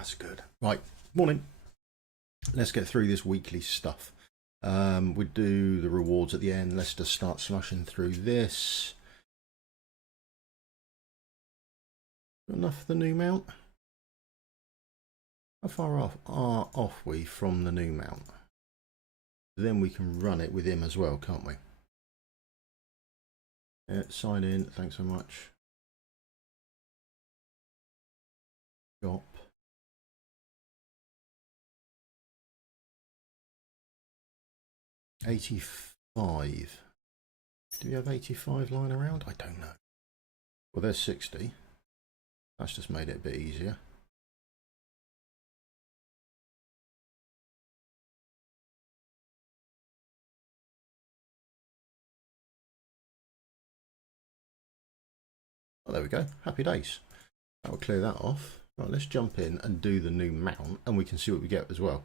That's good. Right, morning. Let's get through this weekly stuff. We do the rewards at the end. Let's just start smashing through this. Enough for the new mount? How far off are we from the new mount? Then we can run it with him as well, can't we? Yeah, sign in. Thanks so much. Shop. $85. Do we have 85 lying around? I don't know. Well, there's 60. That's just made it a bit easier. Oh, there we go. Happy days. That will clear that off. Right, let's jump in and do the new mount, and we can see what we get as well.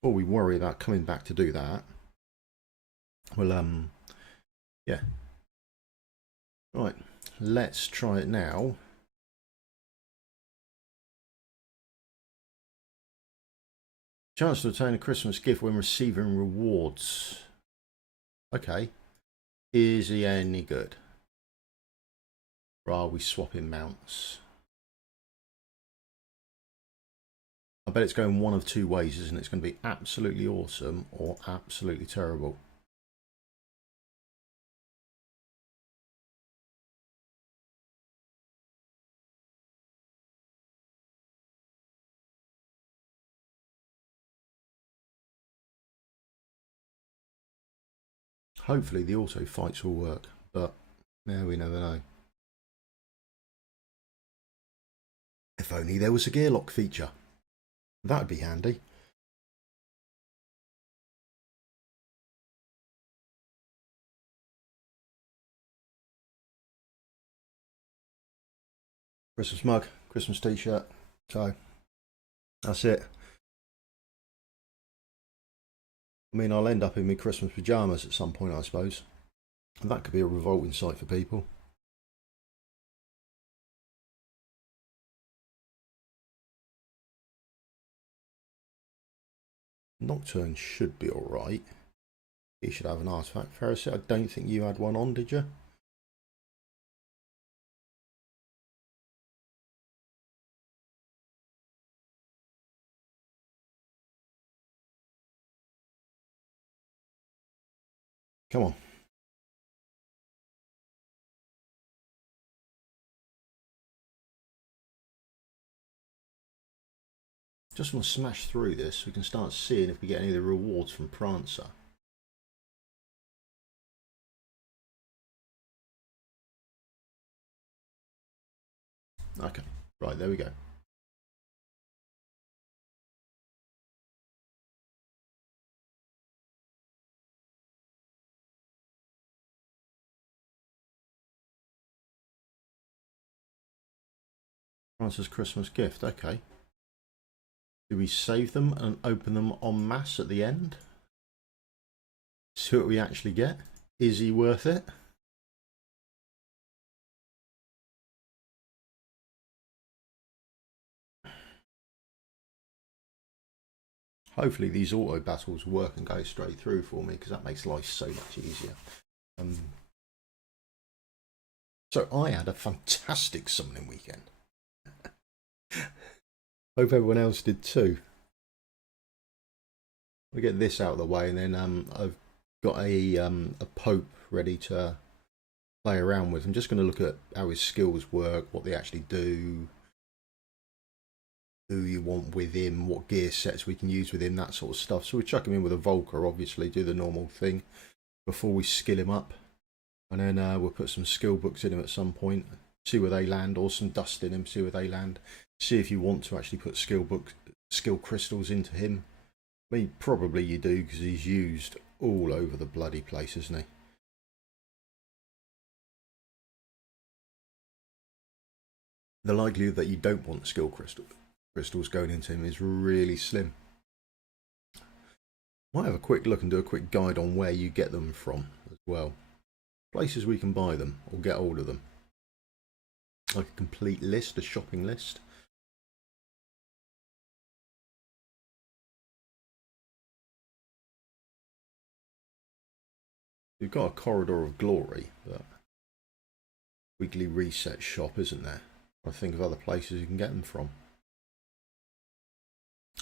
Before we worry about coming back to do that, well, yeah. Right, let's try it now. Chance to obtain a Christmas gift when receiving rewards. Okay. Is he any good? Or are we swapping mounts? I bet it's going one of two ways, isn't it? It's going to be absolutely awesome or absolutely terrible. Hopefully the auto fights will work, but yeah, we never know. If only there was a gear lock feature. That'd be handy. Christmas mug, Christmas t-shirt. So that's it. I mean, I'll end up in my Christmas pyjamas at some point, I suppose. And that could be a revolting sight for people. Nocturne should be alright. He should have an artifact. Pharisee, I don't think you had one on, did you? Come on. Just want to smash through this so we can start seeing if we get any of the rewards from Prancer. Okay, right, there we go. Prancer's Christmas gift, okay. Do we save them and open them en masse at the end? See what we actually get. Is he worth it? Hopefully these auto battles work and go straight through for me, because that makes life so much easier. So I had a fantastic summoning weekend. Hope everyone else did too. We'll get this out of the way, and then I've got a Pope ready to play around with. I'm just going to look at how his skills work, what they actually do, who you want with him, what gear sets we can use with him, that sort of stuff. So we chuck him in with a Volker, obviously, do the normal thing before we skill him up. And then we'll put some skill books in him at some point, see where they land, or some dust in him, see where they land. See if you want to actually put skill crystals into him. I mean, probably you do, because he's used all over the bloody place, isn't he? The likelihood that you don't want skill crystals going into him is really slim. Might have a quick look and do a quick guide on where you get them from as well. places we can buy them or get hold of them. Like a complete list, a shopping list. You've got a corridor of glory, but weekly reset shop, isn't there? I think of other places you can get them from.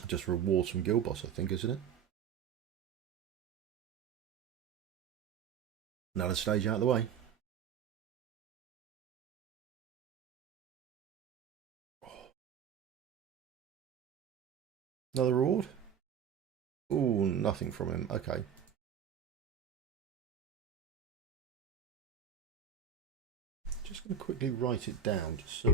Just rewards from Guild Boss, I think, isn't it? Another stage out of the way. Another reward? Oh, nothing from him. Okay. Just going to quickly write it down, just so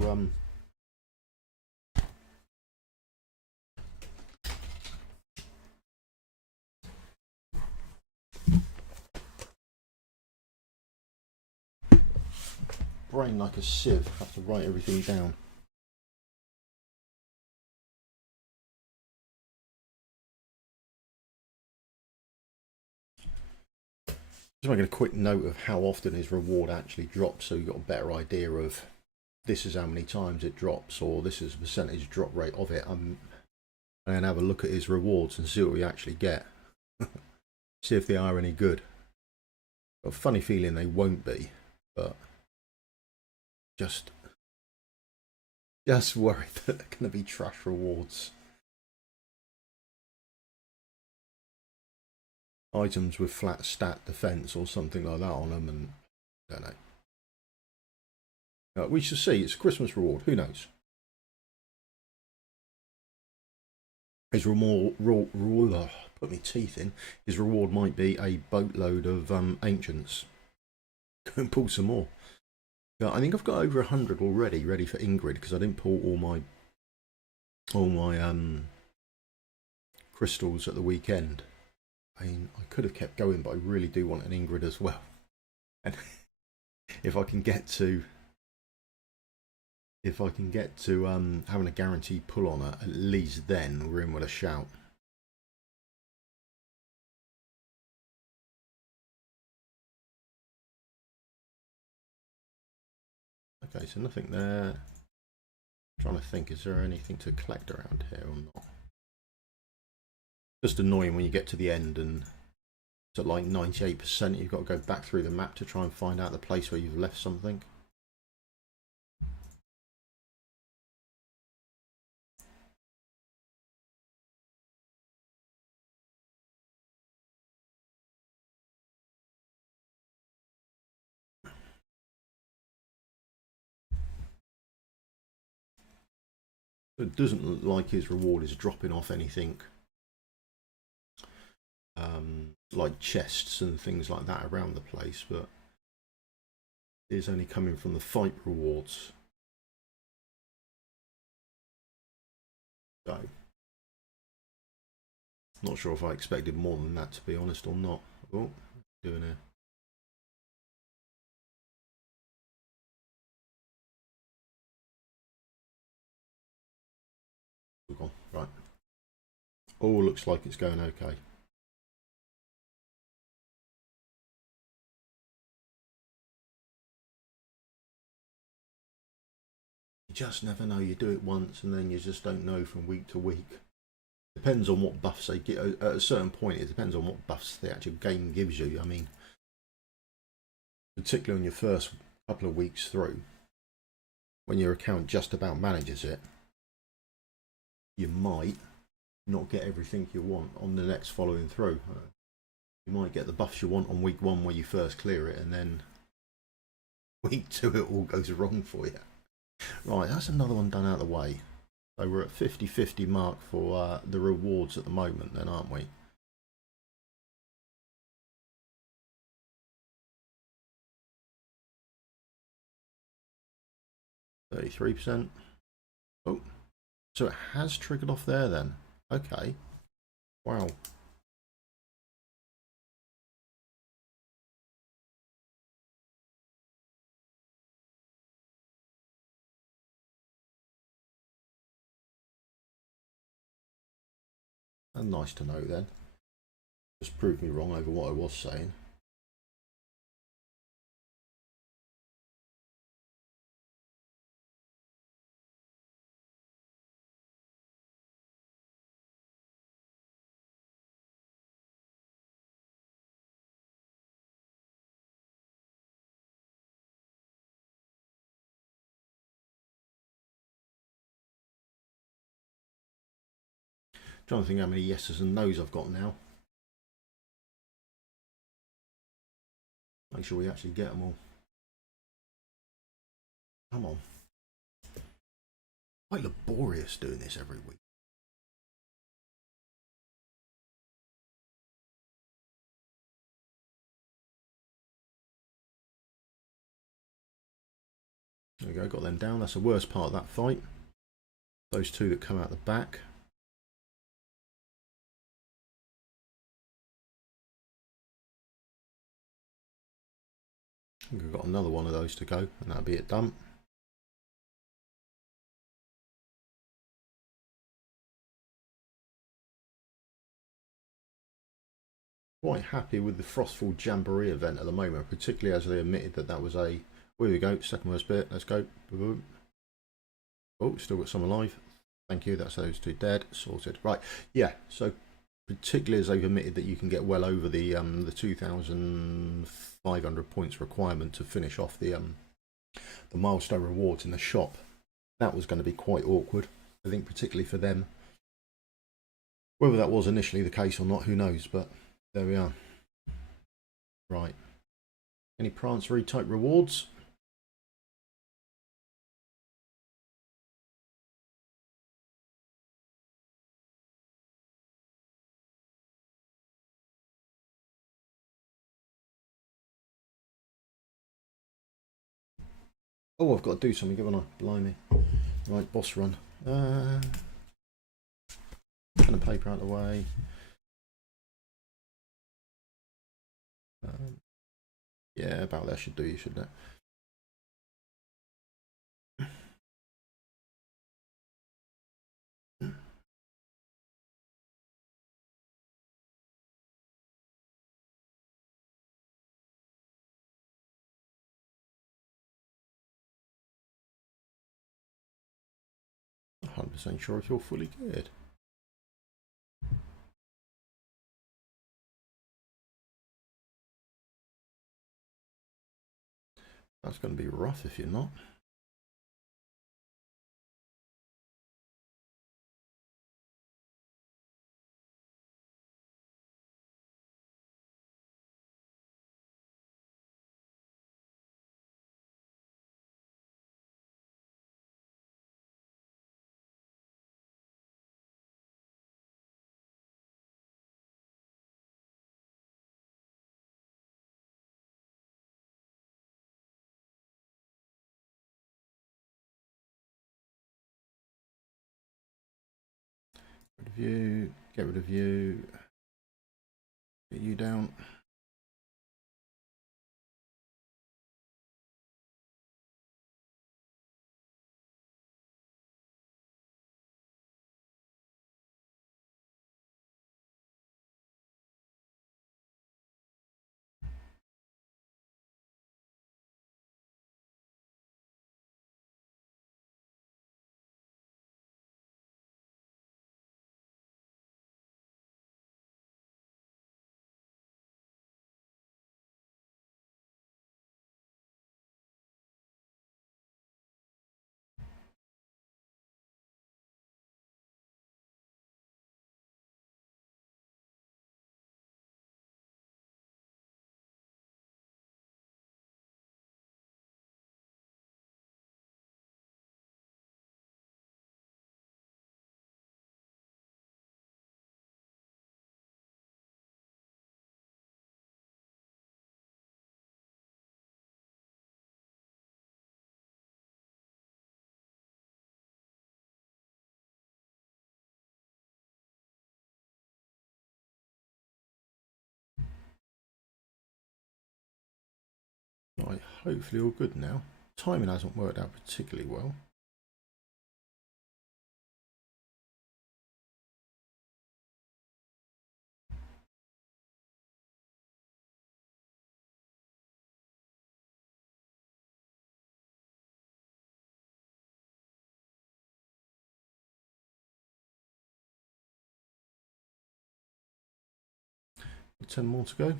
brain like a sieve. Have to write everything down. Just making a quick note of how often his reward actually drops, so you've got a better idea of this is how many times it drops, or this is the percentage drop rate of it. And have a look at his rewards and see what we actually get. See if they are any good. Got a funny feeling they won't be, but just worried that they're going to be trash rewards. Items with flat stat defense or something like that on them, and I don't know. We shall see. It's a Christmas reward. Who knows? His reward, put my teeth in. His reward might be a boatload of ancients. Go and pull some more. I think I've got over 100 already, ready for Ingrid, because I didn't pull all my crystals at the weekend. I mean, I could have kept going, but I really do want an Ingrid as well. And if I can get to having a guaranteed pull on her, at least then we're in with a shout. Okay, so nothing there. I'm trying to think, is there anything to collect around here or not? Just annoying when you get to the end and it's at like 98%, you've got to go back through the map to try and find out the place where you've left something. It doesn't look like his reward is dropping off anything like chests and things like that around the place, but it is only coming from the fight rewards. So, not sure if I expected more than that, to be honest, or not. Oh, doing here. Right. Oh, looks like it's going okay. You just never know. You do it once and then you just don't know from week to week. Depends on what buffs they get. At a certain point, it depends on what buffs the actual game gives you. I mean, particularly on your first couple of weeks through, when your account just about manages it, you might not get everything you want on the next following through. You might get the buffs you want on week 1 where you first clear it, and then week 2 it all goes wrong for you. Right, that's another one done out of the way. So we're at 50-50 mark for the rewards at the moment then, aren't we? %. Oh, so it has triggered off there then. Okay. Wow. And nice to know then. Just proved me wrong over what I was saying. Trying to think how many yeses and nos I've got now. Make sure we actually get them all. Come on. Quite laborious doing this every week. There we go, got them down. That's the worst part of that fight. Those two that come out the back. I think I've got another one of those to go, and that'll be it done. Quite happy with the Frostfall Jamboree event at the moment, particularly as they admitted that that was a... Here we go, second worst bit, let's go. Boom. Oh, still got some alive. Thank you, that's those two dead, sorted. Right, yeah, so particularly as they've admitted that you can get well over the 2,500 points requirement to finish off the milestone rewards in the shop. That was going to be quite awkward, I think, particularly for them. Whether that was initially the case or not, who knows, but there we are. Right. Any Prancery type rewards? Oh, I've got to do something, haven't I? Blimey. Right, boss run. Pen and paper out of the way. Yeah, about there should do you, shouldn't it? 100% sure if you're fully geared. That's going to be rough if you're not. Rid of you, get rid of you, get you down. Right, hopefully all good now. Timing hasn't worked out particularly well. Got 10 more to go.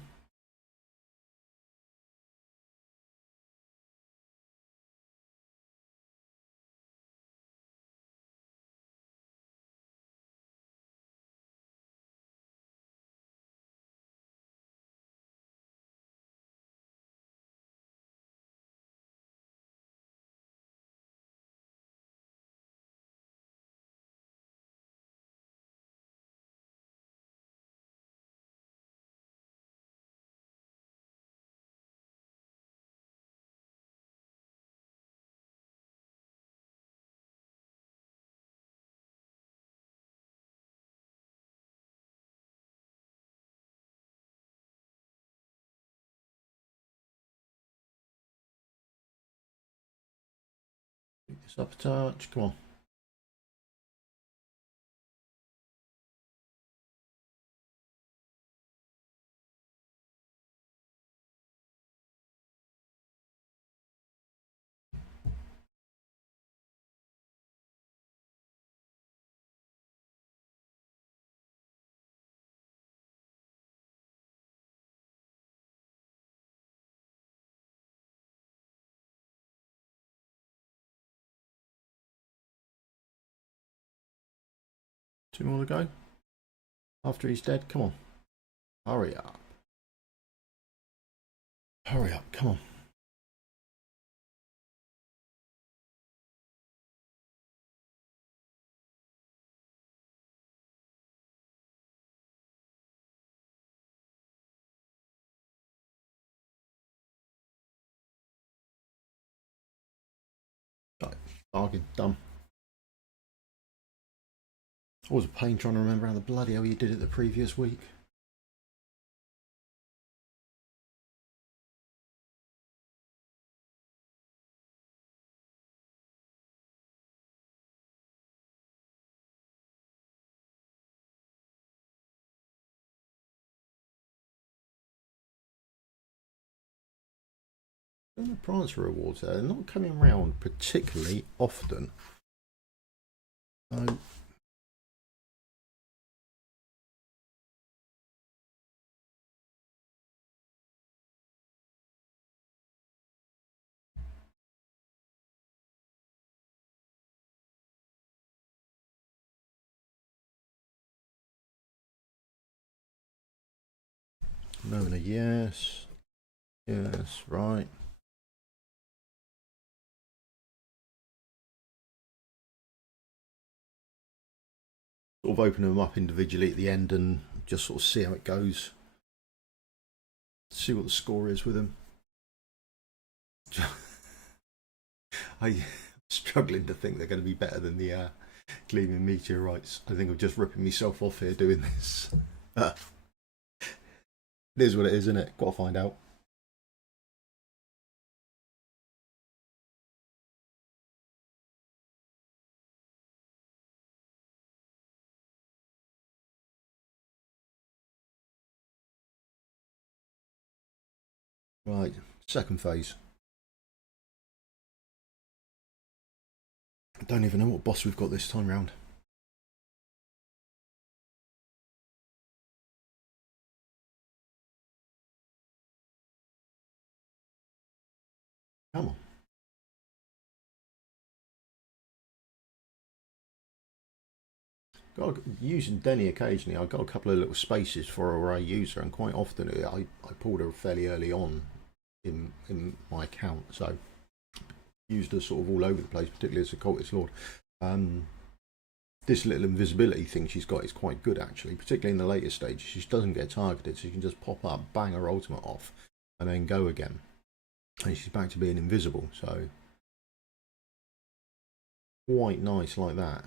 Sabotage, come on. Two more to go. After he's dead, come on. Hurry up. Hurry up, come on. Right, bargain, done. Always a pain trying to remember how the bloody hell you did it the previous week. The prize rewards there, they're not coming around particularly often. So Nona, yes. Yes, right. Sort of open them up individually at the end and just sort of see how it goes. See what the score is with them. I'm struggling to think they're going to be better than the gleaming meteorites. I think I'm just ripping myself off here doing this. It is what it is, isn't it? Got to find out. Right, second phase. I don't even know what boss we've got this time round. Come on. Got using Denny occasionally. I got a couple of little spaces for a user, and quite often I pulled her fairly early on in my account, so used her sort of all over the place, particularly as a cultist lord. This little invisibility thing she's got is quite good actually, particularly in the later stages. She doesn't get targeted, so you can just pop up, bang her ultimate off, and then go again, and she's back to being invisible. So quite nice like that.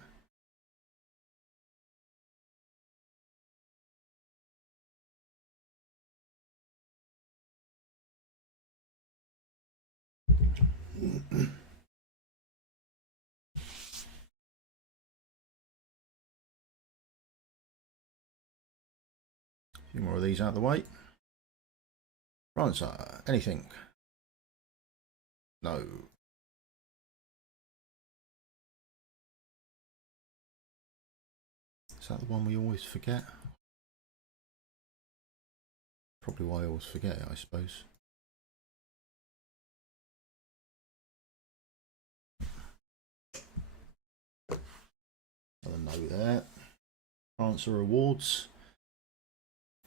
A few more of these out of the way. Right, so anything? No. Is that the one we always forget? Probably why I always forget it, I suppose. Another no there. Answer rewards.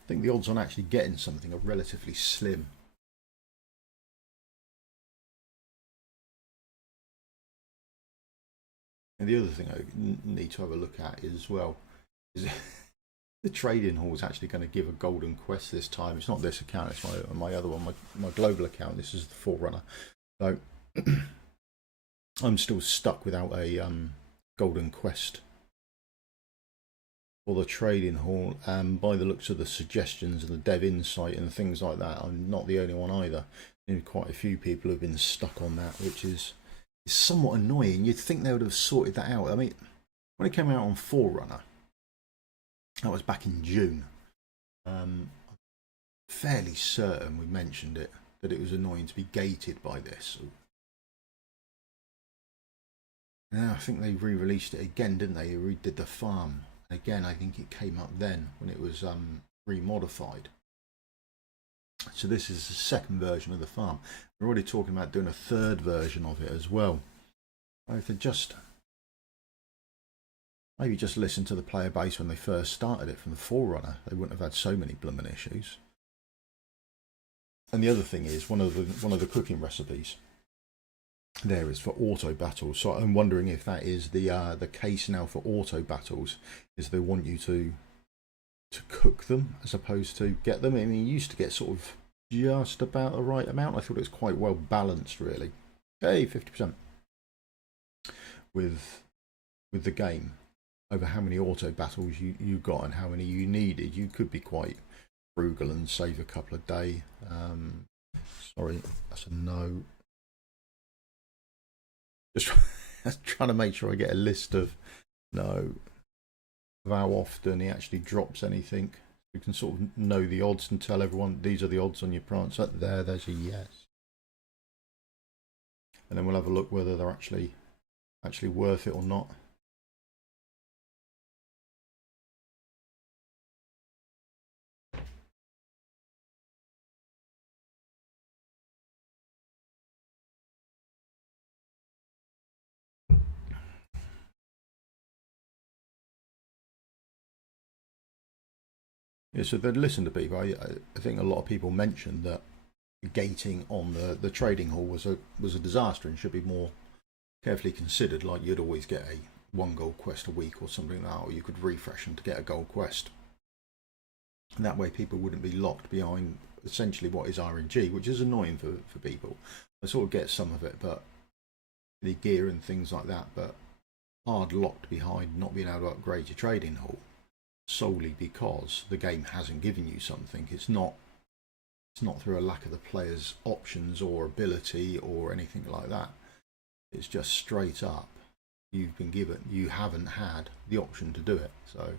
I think the odds on actually getting something are relatively slim. And the other thing I need to have a look at as well is the trading hall is actually going to give a golden quest this time. It's not this account, it's my other one, my global account. This is the Forerunner. So I'm still stuck without a golden quest for the trading hall, and by the looks of the suggestions and the dev insight and things like that, I'm not the only one either. Quite a few people have been stuck on that, which is is somewhat annoying. You'd think they would have sorted that out. I mean, when it came out on Forerunner, that was back in June. I'm fairly certain we mentioned it, that it was annoying to be gated by this. Now I think they re-released it again, didn't they? They redid the farm. Again, I think it came up then when it was remodified. So this is the second version of the farm. We're already talking about doing a third version of it as well. If they just maybe just listen to the player base when they first started it from the Forerunner, they wouldn't have had so many blooming issues. And the other thing is one of the cooking recipes there is for auto battles. So I'm wondering if that is the case now for auto battles, is they want you to cook them as opposed to get them. I mean, you used to get sort of just about the right amount. I thought it was quite well balanced, really. Hey, 50% with the game over how many auto battles you got and how many you needed. You could be quite frugal and save a couple a day. Sorry, that's a no. Just trying to make sure I get a list of no, of how often he actually drops anything. You can sort of know the odds and tell everyone these are the odds on your Prancer. There's a yes. And then we'll have a look whether they're actually worth it or not. Yeah, so they'd listen to people. I think a lot of people mentioned that gating on the trading hall was a disaster and should be more carefully considered. Like you'd always get a 1 gold quest a week or something like that, or you could refresh them to get a gold quest. And that way people wouldn't be locked behind essentially what is RNG, which is annoying for people. I sort of get some of it, but the gear and things like that, but hard locked behind not being able to upgrade your trading hall solely because the game hasn't given you something. It's not through a lack of the player's options or ability or anything like that. It's just straight up you haven't had the option to do it. So you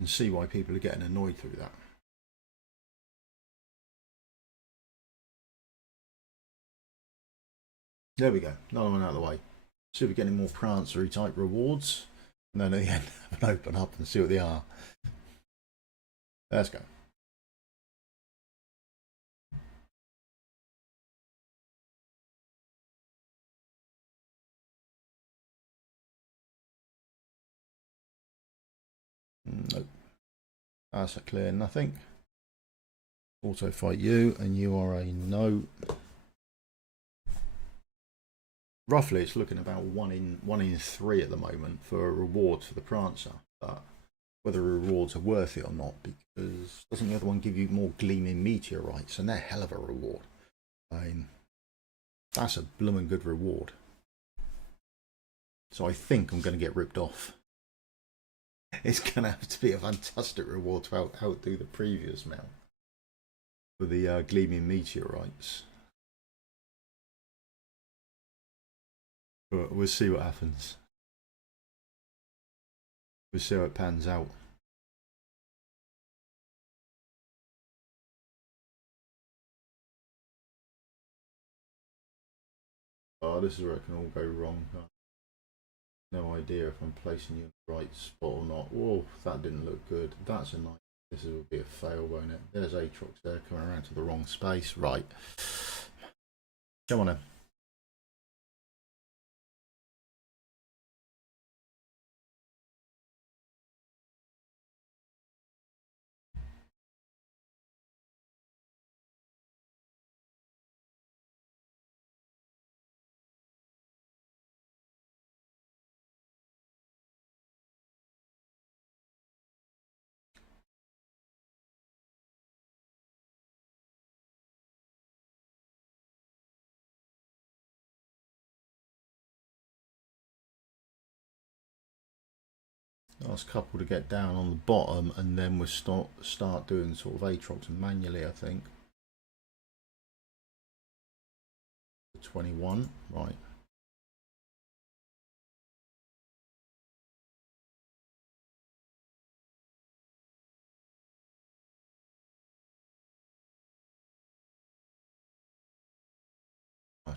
can see why people are getting annoyed through that. There we go, another one out of the way. See if we're getting more Prancery type rewards. And then at the end, have an open up and see what they are. Let's go. Nope. That's a clear nothing. Auto fight you, and you are a no. Roughly, it's looking about one in 3 at the moment for a reward for the Prancer, but whether rewards are worth it or not, because doesn't the other one give you more gleaming meteorites, and they're hell of a reward. I mean, that's a blooming good reward. So I think I'm going to get ripped off. It's going to have to be a fantastic reward to outdo the previous mount for the gleaming meteorites. But we'll see what happens. We'll see how it pans out. Oh, this is where it can all go wrong. No idea if I'm placing you in the right spot or not. Whoa, that didn't look good. That's a nice. This will be a fail, won't it? There's Aatrox there coming around to the wrong space. Right. Come on then. Last couple to get down on the bottom, and then we'll start doing sort of Aatrox manually, I think. 21, right.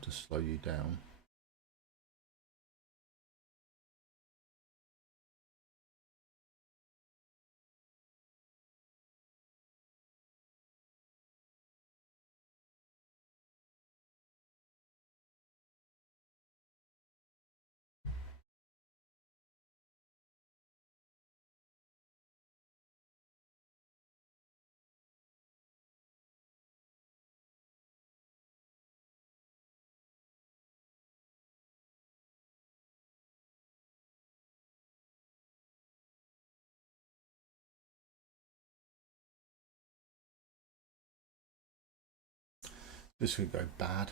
to slow you down. This could go bad.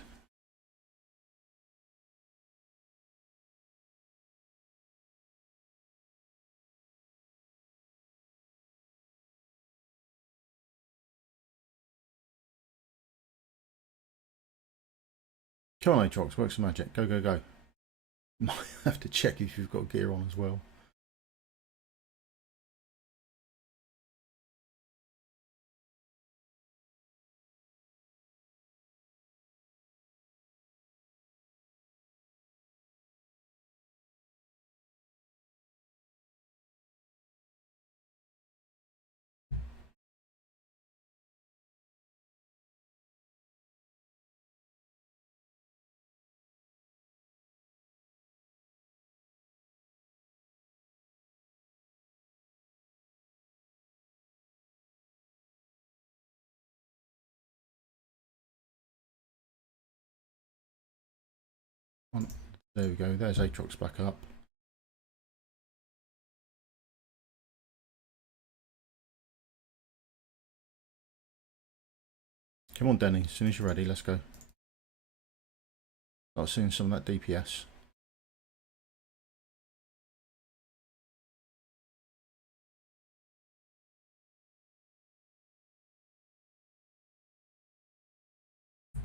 Come on, Aatrox, work some magic. Go, go, go. Might have to check if you've got gear on as well. There we go. There's Aatrox back up. Come on, Denny. As soon as you're ready, let's go. Start seeing some of that DPS.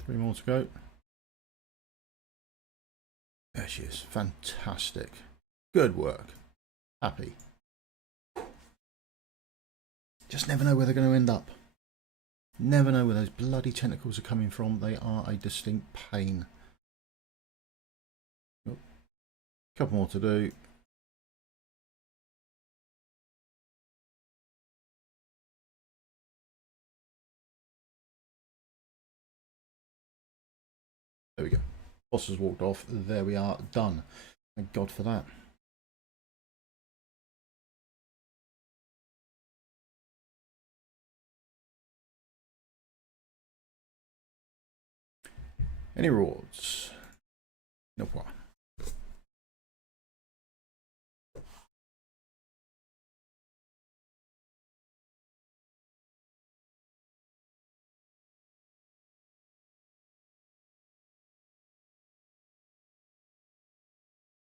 Three more to go. There she is. Fantastic. Good work. Happy. Just never know where they're going to end up. Never know where those bloody tentacles are coming from. They are a distinct pain. Oh, couple more to do. There we go. Boss has walked off. There we are. Done. Thank God for that. Any rewards? No problem.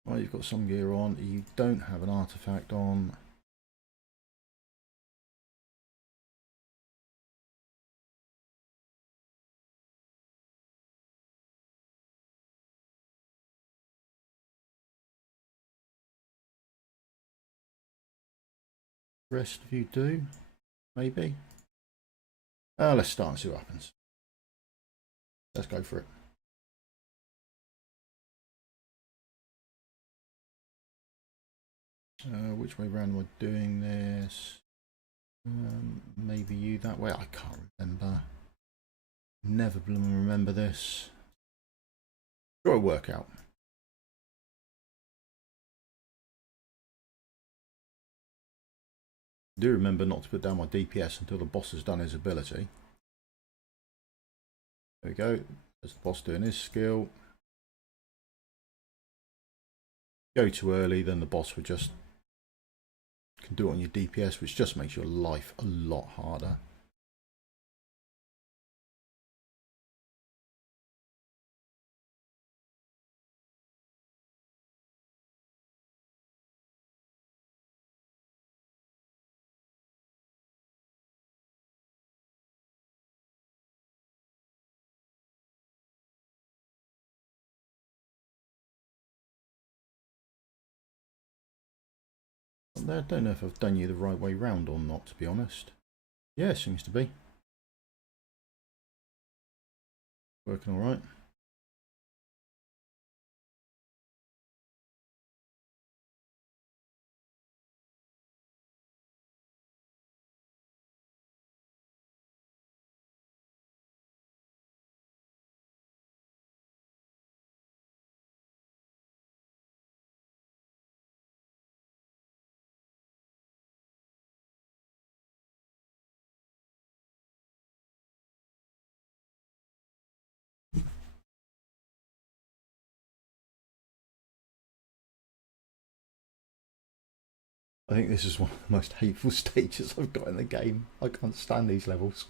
Well, you've got some gear on. You don't have an artifact on. Rest of you do, maybe. Let's start and see what happens. Let's go for it. Which way round am I doing this? Maybe you that way. I can't remember. Never remember this. Try a workout. Do remember not to put down my DPS until the boss has done his ability. There we go. There's the boss doing his skill. Go too early, then the boss would just can do it on your DPS, which just makes your life a lot harder. I don't know if I've done you the right way round or not, to be honest. Yeah, seems to be. Working all right. I think this is one of the most hateful stages I've got in the game. I can't stand these levels.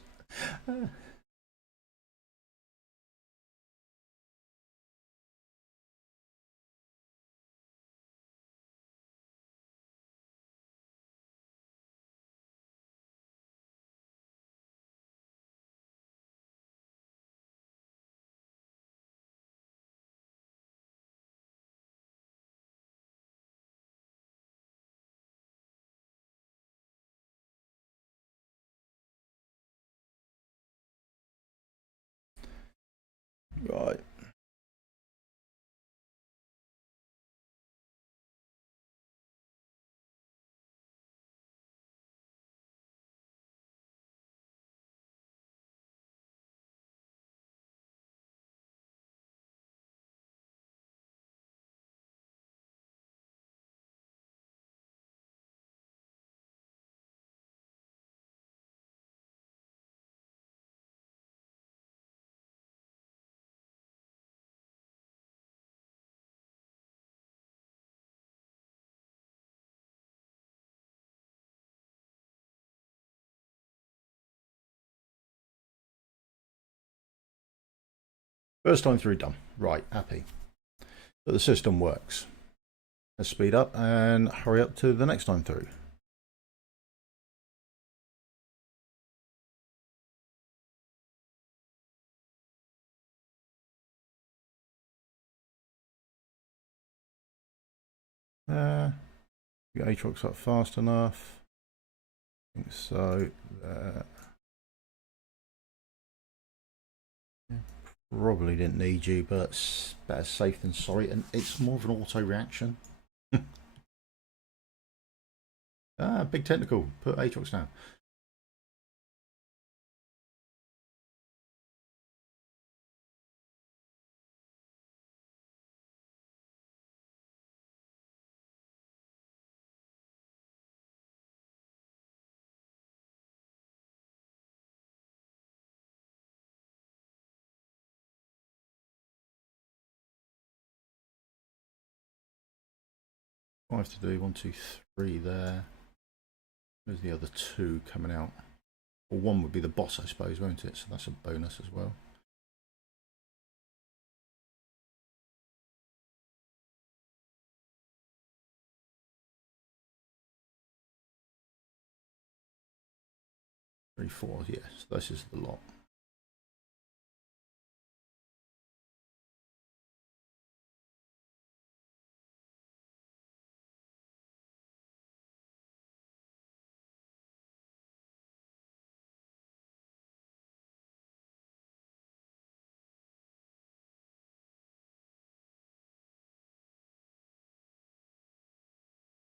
Right. First time through done. Right, happy. But the system works. Let's speed up and hurry up to the next time through. Get Aatrox up fast enough. I think so. Probably didn't need you, but it's better safe than sorry. And it's more of an auto reaction. Big tentacle. Put Aatrox down. Five to do. 1, 2, 3 there. There's the other two coming out. Or one would be the boss, I suppose, won't it? So that's a bonus as well. Three, four, yes. This is the lot.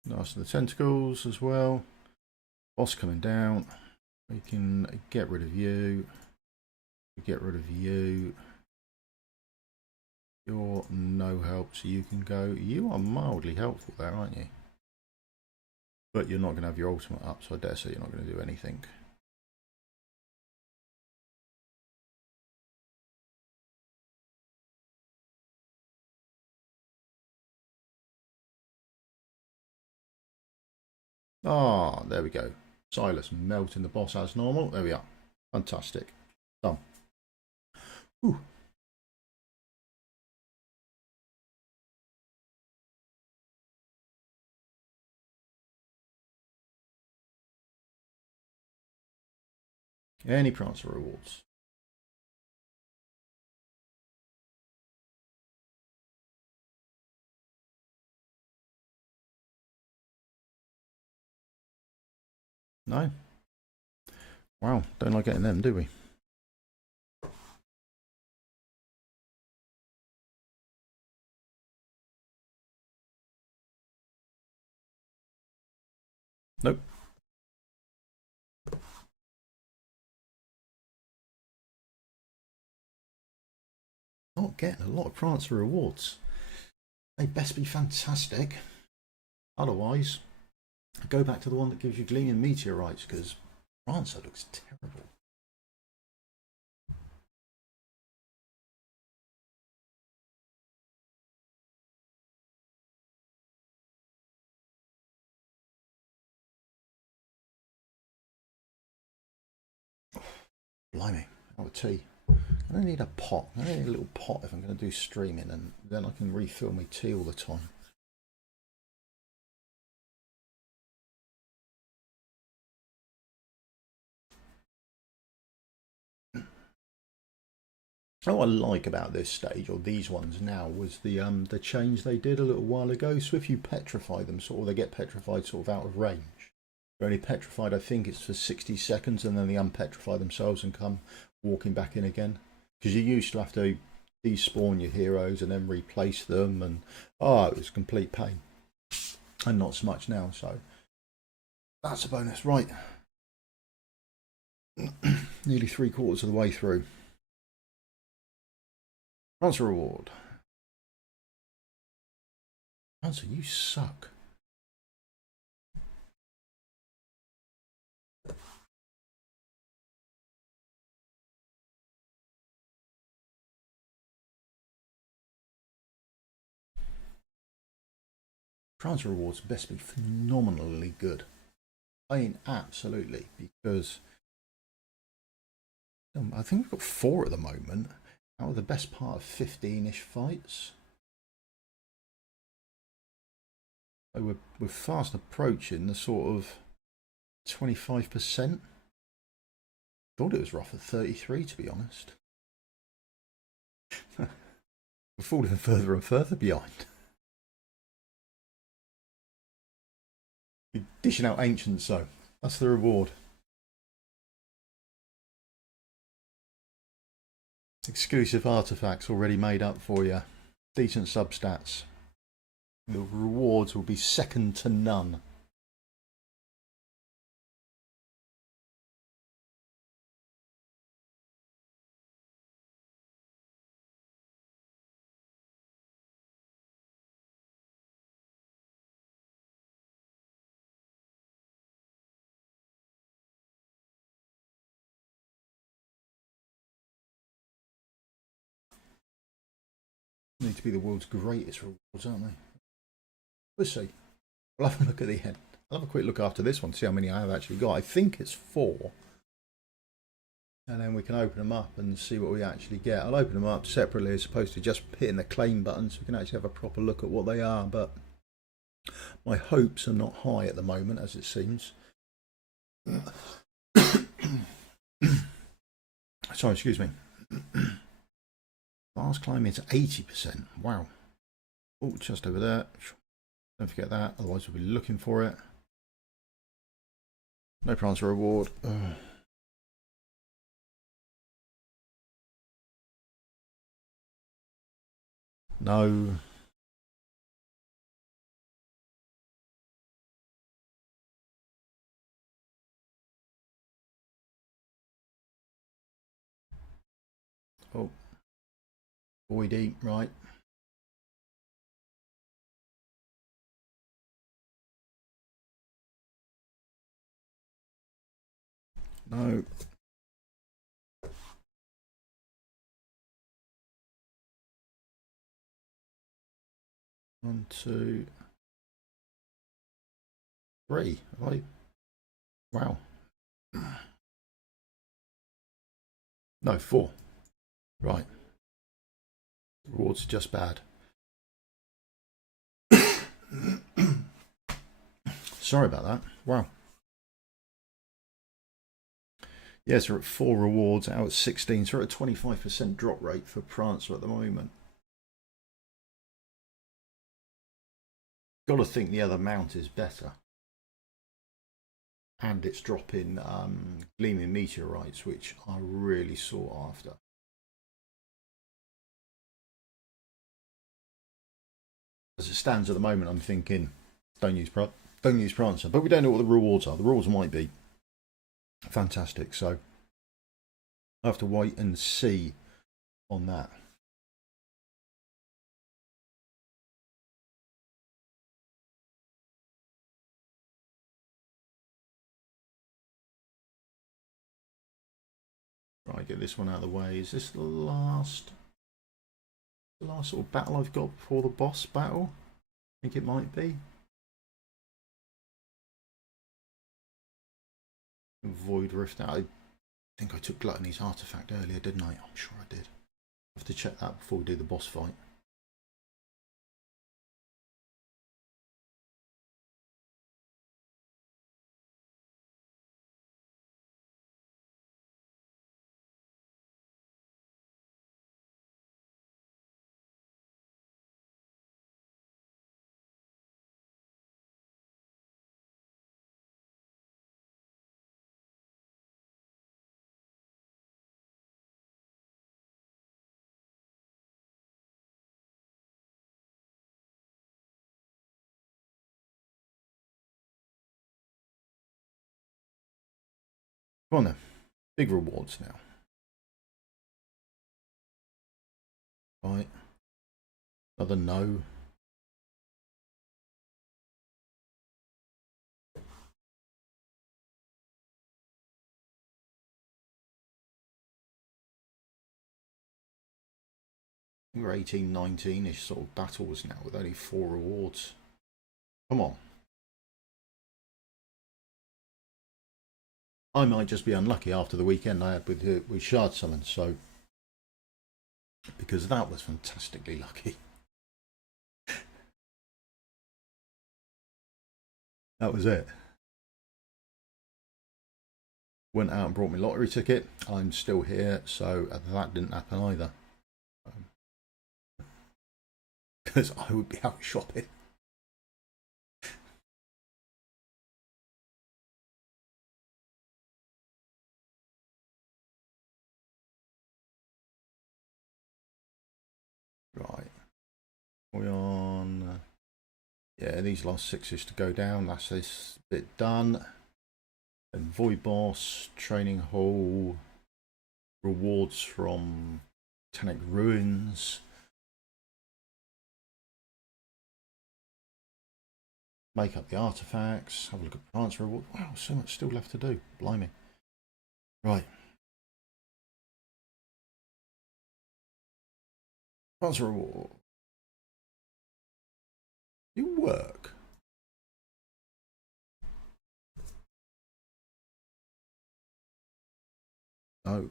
Nice, the tentacles as well. Boss coming down. We can get rid of you. Get rid of you. You're no help, so you can go. You are mildly helpful there, aren't you? But you're not going to have your ultimate up, so I dare say you're not going to do anything. Ah, there we go. Silas melting the boss as normal. There we are. Fantastic. Done. Whew. Any Prancer rewards? No. Wow, don't like getting them, do we? Nope. Not getting a lot of Prancer rewards. They best be fantastic. Otherwise, go back to the one that gives you Gleaming Meteorites, because Prancer looks terrible. Blimey, have a tea. I need a pot. I need a little pot if I'm going to do streaming, and then I can refill my tea all the time. What I like about this stage, or these ones now, was the change they did a little while ago. So if you petrify them, sort of, they get petrified sort of out of range. They're only petrified, I think it's for 60 seconds, and then they unpetrify themselves and come walking back in again. Because you used to have to despawn your heroes and then replace them, and it was complete pain. And not so much now, so that's a bonus. Right. Nearly 3/4 of the way through. Answer reward. Answer, you suck. Transfer rewards best be phenomenally good. I mean, absolutely, because I think we've got 4 at the moment out of the best part of 15-ish fights. So we're fast approaching the sort of 25%. Thought it was rough at 33, to be honest. We're falling further and further behind. You're dishing out ancients, though. That's the reward. Exclusive artifacts already made up for you. Decent substats. The rewards will be second to none. Need to be the world's greatest rewards, aren't they? We'll see. We'll have a look at the end. I'll have a quick look after this one to see how many I have actually got. I think it's 4. And then we can open them up and see what we actually get. I'll open them up separately as opposed to just hitting the claim button, so we can actually have a proper look at what they are. But my hopes are not high at the moment, as it seems. Sorry, excuse me. Fast climbing to 80%. Wow. Oh, just over there. Don't forget that, otherwise we'll be looking for it. No transfer reward. Ugh. No. Oh. Void eat, right. No. One, 2, 3. Right. Wow. No, 4. Right. Rewards are just bad. Sorry about that. Wow. Yes, we're at 4 rewards out of 16. So we're at a 25% drop rate for Prancer at the moment. Got to think the other mount is better. And it's dropping gleaming meteorites, which I really sought after. As it stands at the moment, I'm thinking don't use Prancer, but we don't know what the rewards are. The rewards might be fantastic, so I have to wait and see on that. Right, get this one out of the way. Is this the last sort of battle I've got before the boss battle? I think it might be. Void Rift out. I think I took Gluttony's artifact earlier, didn't I? I'm sure I did. I have to check that before we do the boss fight. Come on then. Big rewards now. Right. Another no. We're 18, 19-ish sort of battles now with only 4 rewards. Come on. I might just be unlucky after the weekend I had with Shard Summon, so because that was fantastically lucky. That was it. Went out and brought my lottery ticket. I'm still here, so that didn't happen either. Because I would be out shopping. Right. We're on. Yeah, these last 6 is to go down. That's this bit done. And Void Boss, Training Hall, rewards from Titanic Ruins. Make up the artifacts. Have a look at Prancer reward. Wow, so much still left to do. Blimey. Right. Prancer reward. You work. Oh.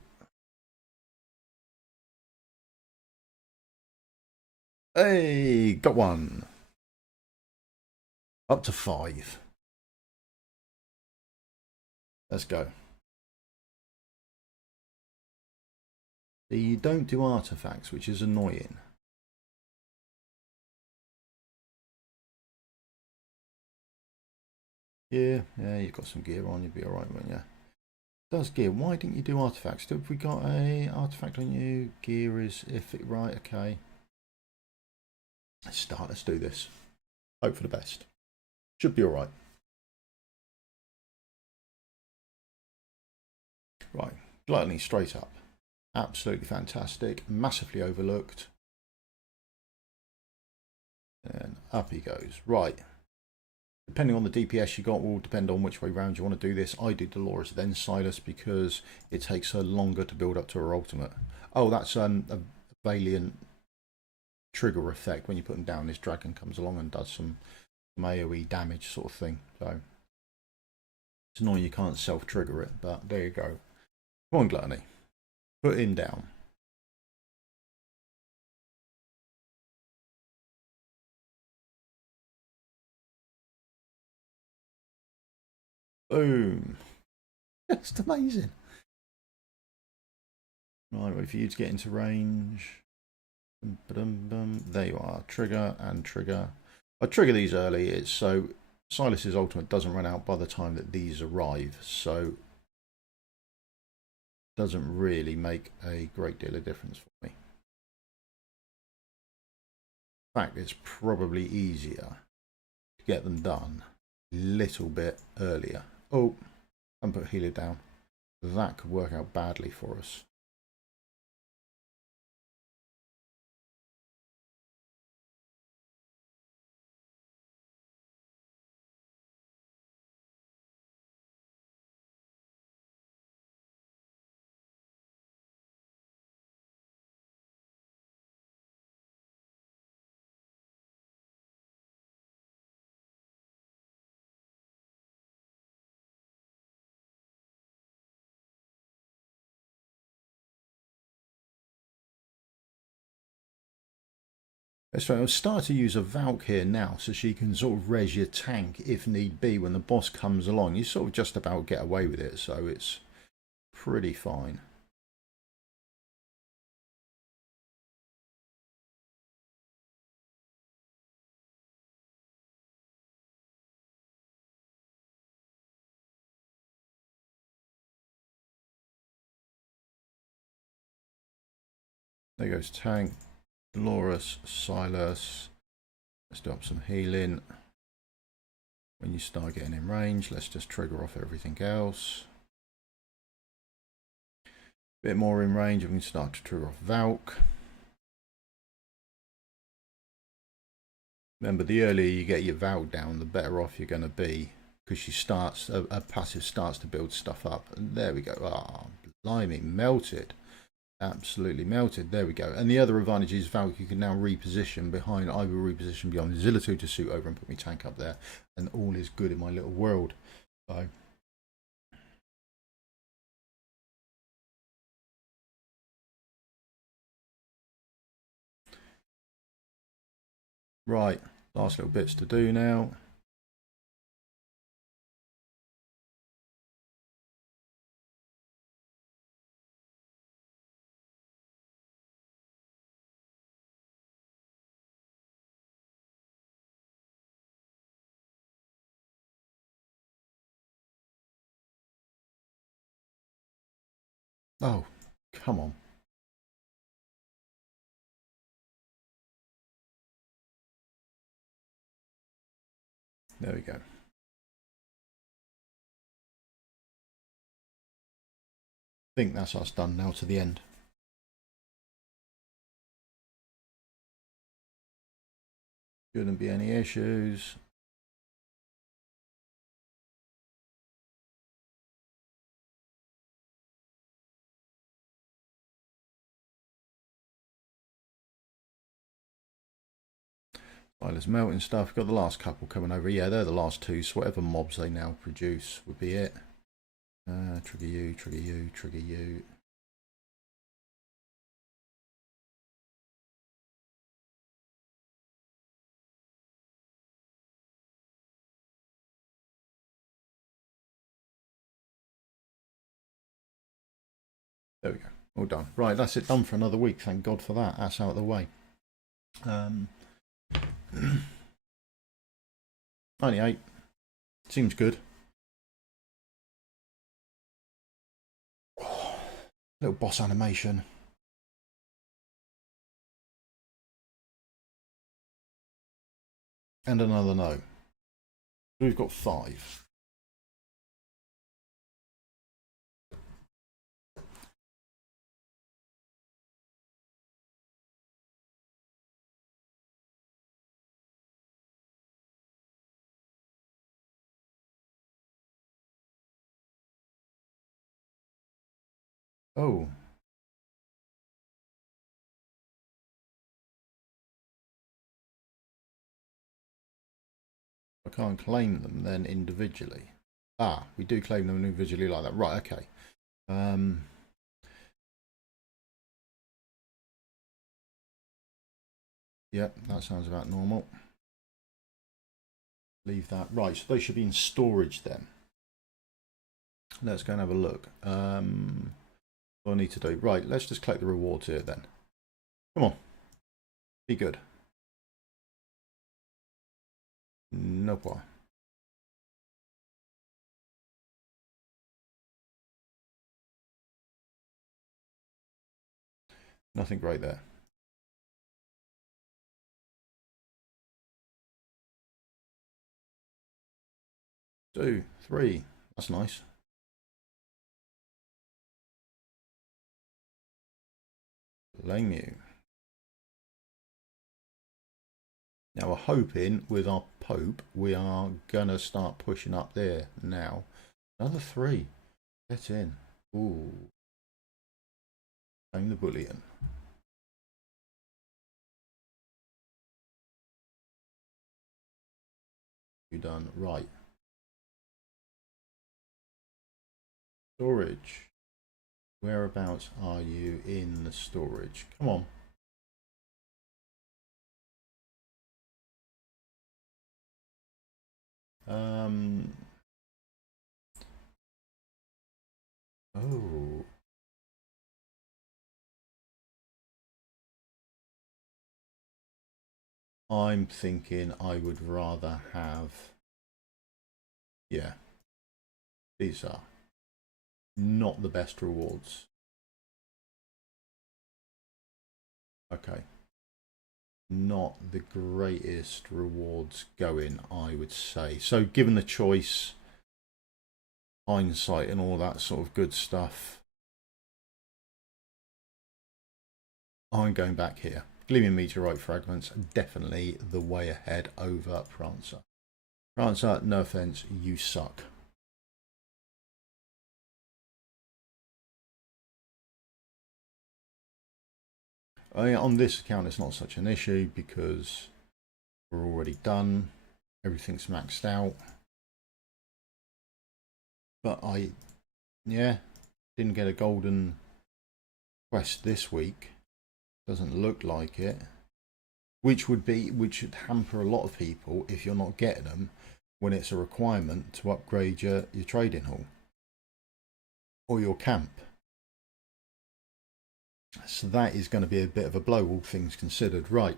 Hey, got one. Up to 5. Let's go. You don't do artifacts, which is annoying. Yeah, you've got some gear on, you'll be alright, won't you? Does gear. Why didn't you do artifacts? Have we got a artifact on you? Gear is if it right, okay. Let's start, let's do this. Hope for the best. Should be alright. Right, Gluttony straight up. Absolutely fantastic. Massively overlooked. And up he goes. Right. Depending on the DPS you got will depend on which way round you want to do this. I do Dolores then Silas because it takes her longer to build up to her ultimate. Oh, that's a Valiant trigger effect. When you put them down, this dragon comes along and does some AoE damage sort of thing. So it's annoying you can't self-trigger it, but there you go. Come on, Gluttony. Put him down. Boom. Just amazing. Right, wait for you to get into range. There you are. Trigger and trigger. I trigger these early. It's so Silas's ultimate doesn't run out by the time that these arrive, so doesn't really make a great deal of difference for me. In fact, it's probably easier to get them done a little bit earlier. Oh, and put healer down. That could work out badly for us. So I'll start to use a Valk here now, so she can sort of res your tank if need be when the boss comes along. You sort of just about get away with it, so it's pretty fine. There goes tank, Dolores, Silas. Let's do up some healing. When you start getting in range, let's just trigger off everything else. Bit more in range, and we can start to trigger off Valk. Remember, the earlier you get your Valk down, the better off you're going to be, because she starts, a passive starts to build stuff up. And there we go. Ah, blimey, melted. Absolutely melted. There we go. And the other advantage is Valk, you can now reposition behind. I will reposition behind Zilla2 to suit over and put my tank up there, and all is good in my little world. So right, last little bits to do now. Oh, come on. There we go. I think that's us done now to the end. Shouldn't be any issues. Silas melting stuff. Got the last couple coming over. Yeah, they're the last two. So whatever mobs they now produce would be it. Trigger you, trigger you, trigger you. There we go. All done. Right, that's it done for another week. Thank God for that. That's out of the way. 98. Seems good. Little boss animation. And another no. We've got 5. Oh. I can't claim them then individually. Ah, we do claim them individually like that. Right, okay. Yep, that sounds about normal. Leave that. Right, so they should be in storage then. Let's go and have a look. What I need to do. Right, let's just collect the rewards here then. Come on. Be good. No problem. Nothing great there. 2, 3. That's nice. Blame you. Now we're hoping with our Pope we are gonna start pushing up there now. Another 3. Get in. Ooh. Claim the bullion. You done right. Storage. Whereabouts are you in the storage? Come on. Oh. I'm thinking I would rather have, yeah, these are not the best rewards. Okay. Not the greatest rewards going, I would say. So given the choice, hindsight and all that sort of good stuff, I'm going back here. Gleaming meteorite fragments, definitely the way ahead over Prancer. Prancer, no offense, you suck. On this account, it's not such an issue because we're already done. Everything's maxed out. But yeah, didn't get a golden quest this week. Doesn't look like it. Which would hamper a lot of people if you're not getting them when it's a requirement to upgrade your trading hall or your camp. So that is going to be a bit of a blow, all things considered. Right.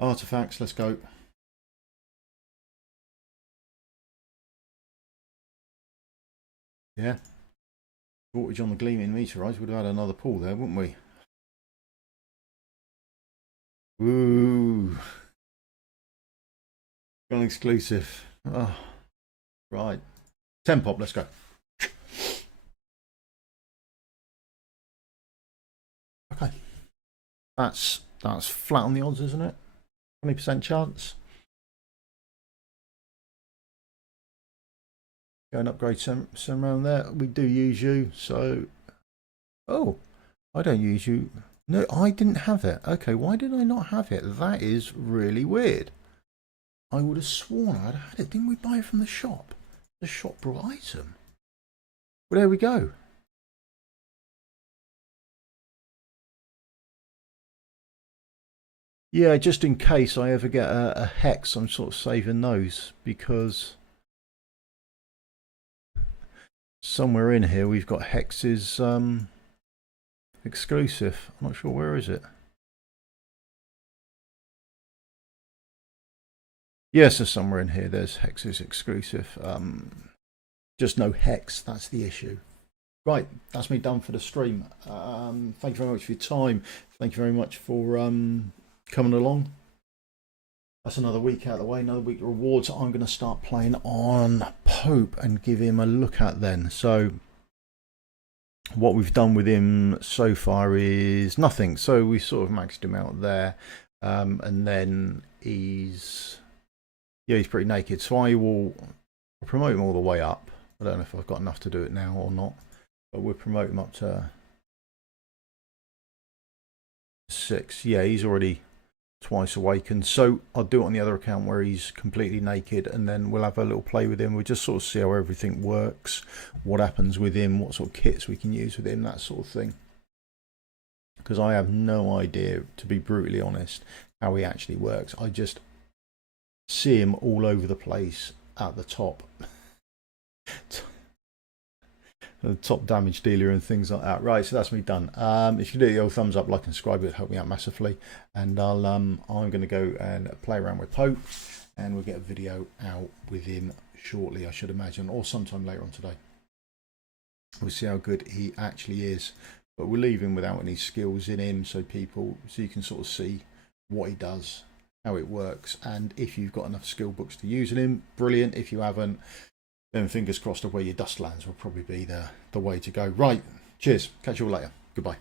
Artifacts, let's go. Yeah. Shortage on the gleaming meteorites. Would have had another pull there, wouldn't we? Ooh. Gone exclusive. Oh. Right. 10 pop, let's go. Okay. That's flat on the odds, isn't it? 20% chance. Go and upgrade some around there. We do use you, so... Oh, I don't use you. No, I didn't have it. Okay, why did I not have it? That is really weird. I would have sworn I'd had it. Didn't we buy it from the shop? The shop brought item. Well, there we go. Yeah, just in case I ever get a hex, I'm sort of saving those because somewhere in here we've got hexes exclusive. I'm not sure where is it. Yes, there's somewhere in here there's hexes exclusive. Just no hex, that's the issue. Right, that's me done for the stream. Thank you very much for your time. Thank you very much for coming along. That's another week out of the way, another week of rewards. I'm going to start playing on Pope and give him a look at then. So what we've done with him so far is nothing. So we sort of maxed him out there, and then he's pretty naked. So I will promote him all the way up. I don't know if I've got enough to do it now or not, but we'll promote him up to 6. Yeah, he's already twice awakened, so I'll do it on the other account where he's completely naked, and then we'll have a little play with him. We'll just sort of see how everything works, what happens with him, what sort of kits we can use with him, that sort of thing, because I have no idea, to be brutally honest, how he actually works. I just see him all over the place at the top. The top damage dealer and things like that. Right, so that's me done. If you do the old thumbs up, like and subscribe, it would help me out massively. And I'm going to go and play around with Pope, and we'll get a video out with him shortly, I should imagine, or sometime later on today. We'll see how good he actually is, but we'll leave him without any skills in him, so you can sort of see what he does, how it works, and if you've got enough skill books to use in him, brilliant. If you haven't, then fingers crossed of where your dust lands will probably be the way to go. Right, cheers, catch you all later, goodbye.